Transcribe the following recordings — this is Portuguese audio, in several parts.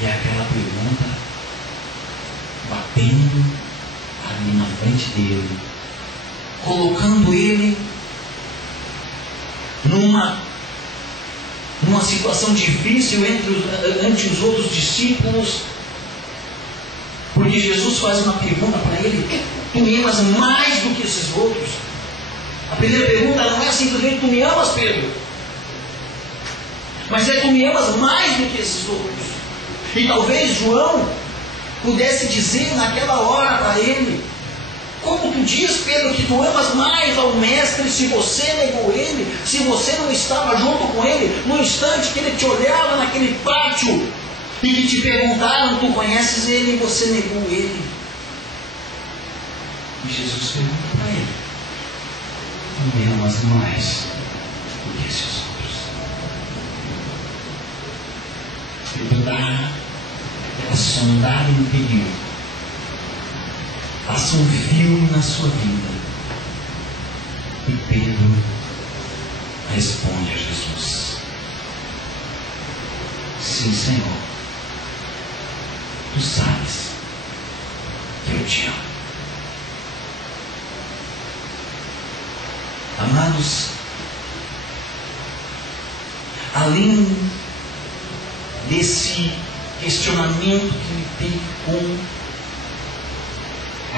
E aquela pergunta batendo ali na frente dele, colocando ele numa situação difícil ante os outros discípulos, porque Jesus faz uma pergunta para ele: tu me amas mais do que esses outros? A primeira pergunta não é simplesmente: tu me amas, Pedro? Mas é: tu me amas mais do que esses outros? E talvez João pudesse dizer naquela hora para ele: como tu diz, Pedro, que tu amas mais ao Mestre se você negou ele, se você não estava junto com ele no instante que ele te olhava naquele pátio e que te perguntaram: tu conheces ele, e você negou ele? E Jesus pergunta para ele: tu me amas mais do que esses outros? Pedro dá aquela sondada interior, passa um filme na sua vida, e Pedro responde a Jesus: sim, Senhor, tu sabes que eu te amo. Amados, além desse questionamento que ele teve com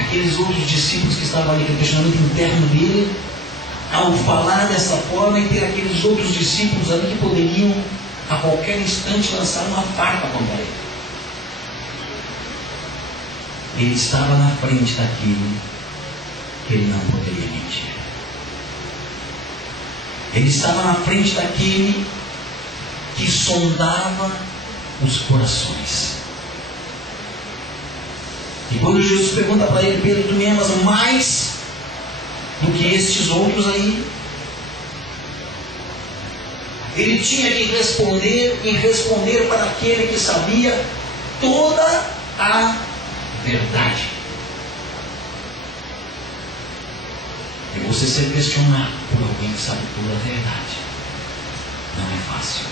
aqueles outros discípulos que estavam ali, aquele questionamento interno dele, ao falar dessa forma, e ter aqueles outros discípulos ali que poderiam a qualquer instante lançar uma farpa contra ele. Ele estava na frente daquilo que ele não poderia mentir. Ele estava na frente daquele que sondava os corações. E quando Jesus pergunta para ele: Pedro, tu me amas mais do que estes outros aí? Ele tinha que responder, e responder para aquele que sabia toda a verdade. E você ser questionado por alguém que sabe toda a verdade não é fácil.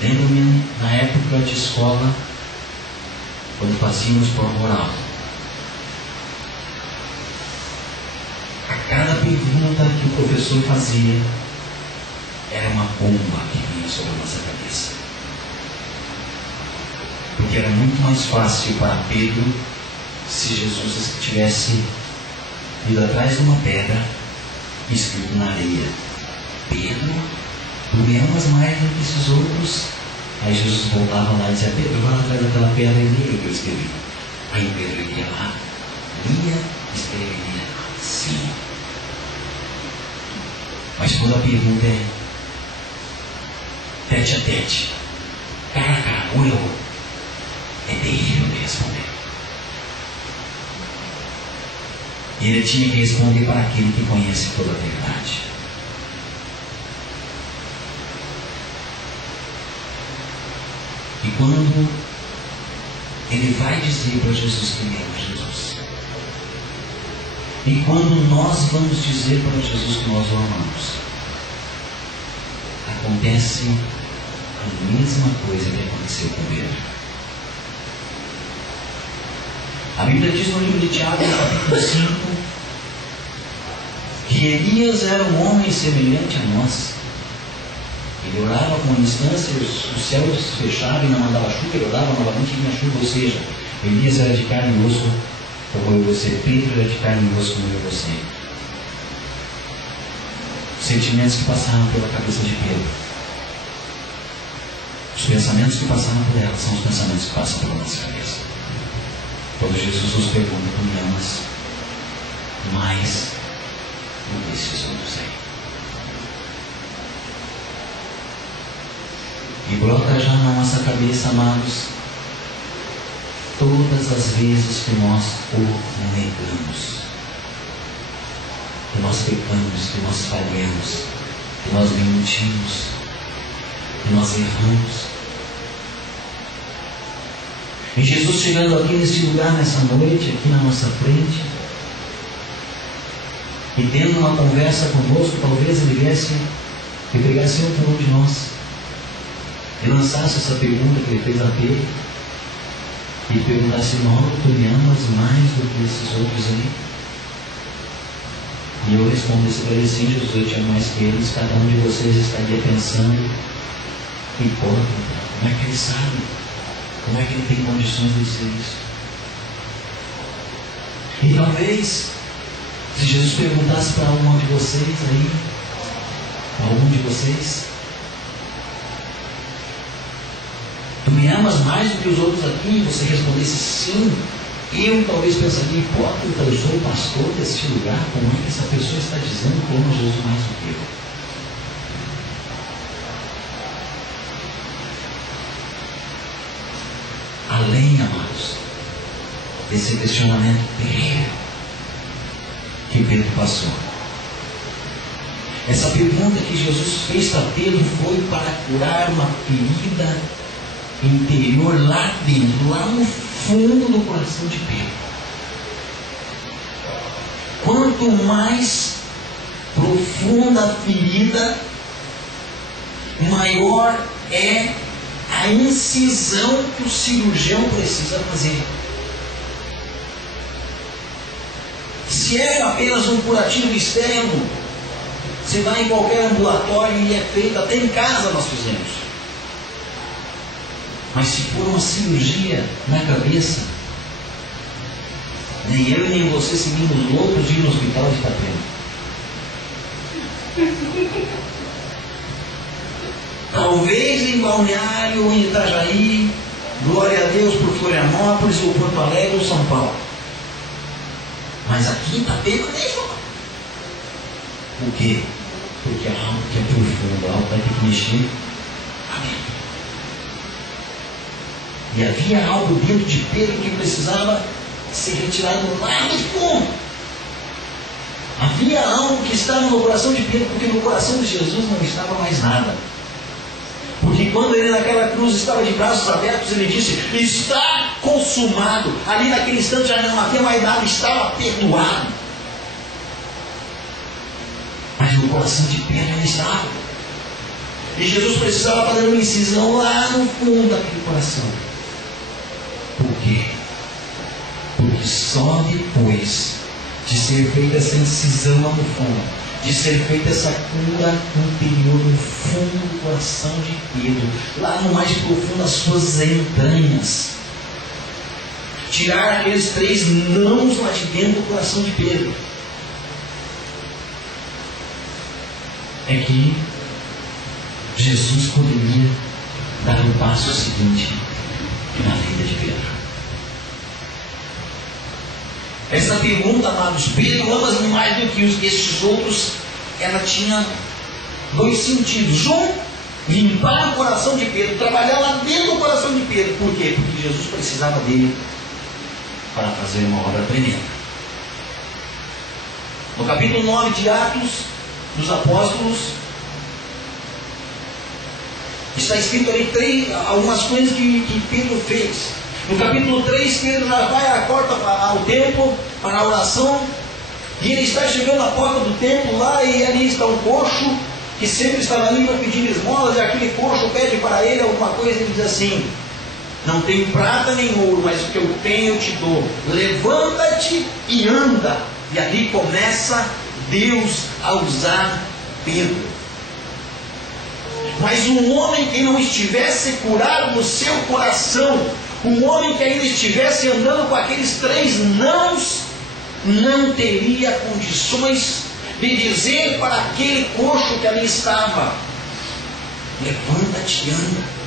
Lembro-me na época de escola, quando fazíamos prova oral, a cada pergunta que o professor fazia era uma bomba que vinha sobre a nossa cabeça. Porque era muito mais fácil para Pedro se Jesus tivesse ido atrás de uma pedra escrito na areia: Pedro, tu me amas mais do que esses outros? Aí Jesus voltava lá e dizia: Pedro, vai lá atrás daquela pedra e lia o que eu escrevi. Aí Pedro ia lá, lia, escrevia: sim. Mas quando a pergunta é tete a tete, cara a cara, olho a olho, é terrível de responder. E ele tinha que responder para aquele que conhece toda a verdade. E quando ele vai dizer para Jesus que ele ama Jesus, e quando nós vamos dizer para Jesus que nós o amamos, acontece a mesma coisa que aconteceu com Pedro. A Bíblia diz no livro de Tiago, no capítulo 5, que Elias era um homem semelhante a nós. Ele orava com instância, o céu se fechava e não mandava chuva, ele orava novamente e vinha chuva. Ou seja, Elias era de carne e osso como eu e você, Pedro era de carne e osso como eu e você. Os sentimentos que passaram pela cabeça de Pedro, os pensamentos que passaram por ela, são os pensamentos que passam pela nossa cabeça. Quando Jesus nos pergunta: tu me amas mais do que esses outros aí? E brota já na nossa cabeça, amados, todas as vezes que nós o negamos, que nós pecamos, que nós falhamos, que nós mentimos, que nós erramos. E Jesus chegando aqui nesse lugar, nessa noite, aqui na nossa frente, e tendo uma conversa conosco, talvez ele viesse e pregasse um por um de nós. e lançasse essa pergunta que ele fez a Pedro, e perguntasse: irmão, tu me amas mais do que esses outros aí? E eu respondesse para ele: sim, Jesus, eu te amo mais que eles. Cada um de vocês estaria pensando: hipócrita, como é que ele sabe? Como é que ele tem condições de dizer isso? E talvez, se Jesus perguntasse para algum de vocês aí, algum de vocês: tu me amas mais do que os outros aqui? E você respondesse sim, eu talvez pensaria: hipócrita, eu sou o pastor deste lugar, como é que essa pessoa está dizendo que ama Jesus mais do que eu? Além, amados, desse questionamento terrível que Pedro passou, essa pergunta que Jesus fez para Pedro foi para curar uma ferida interior lá dentro, lá no fundo do coração de Pedro. Quanto mais profunda a ferida, maior é a incisão que o cirurgião precisa fazer. Se é apenas um curativo externo, você vai em qualquer ambulatório e é feito, até em casa nós fizemos. Mas se for uma cirurgia na cabeça, nem eu e nem você seguimos loucos de ir no hospital de Itapema. Talvez em Balneário ou em Itajaí, glória a Deus por Florianópolis ou Porto Alegre ou São Paulo. Mas aqui em Itapema nem só. Por quê? Porque a alma que é profunda, a alma vai ter que mexer. Amém. E havia algo dentro de Pedro que precisava ser retirado lá do fundo. Havia algo que estava no coração de Pedro, porque no coração de Jesus não estava mais nada. Porque quando ele naquela cruz estava de braços abertos, ele disse: está consumado. Ali naquele instante já não havia mais nada, estava perdoado. Mas no coração de Pedro não estava. E Jesus precisava fazer uma incisão lá no fundo daquele coração. Por quê? Porque só depois de ser feita essa incisão lá no fundo, de ser feita essa cura interior no fundo do coração de Pedro, lá no mais profundo das suas entranhas, tirar aqueles 3 nãos lá de dentro do coração de Pedro, é que Jesus poderia dar o passo seguinte na vida de Pedro. Essa pergunta, amados: Pedro, amas-me mais do que estes outros? Ela tinha 2 sentidos. Um, limpar o coração de Pedro, trabalhar lá dentro do coração de Pedro. Por quê? Porque Jesus precisava dele para fazer uma obra tremenda. No capítulo 9 de Atos dos Apóstolos, está escrito ali algumas coisas que Pedro fez. No capítulo 3, Pedro já vai à porta ao templo para a oração, e ele está chegando à porta do templo lá, e ali está um coxo que sempre estava ali para pedir esmolas, e aquele coxo pede para ele alguma coisa, e ele diz assim: não tenho prata nem ouro, mas o que eu tenho eu te dou, levanta-te e anda. E ali começa Deus a usar Pedro. Mas um homem que não estivesse curado no seu coração, um homem que ainda estivesse andando com aqueles 3 nãos, não teria condições de dizer para aquele coxo que ali estava: levanta-te e anda.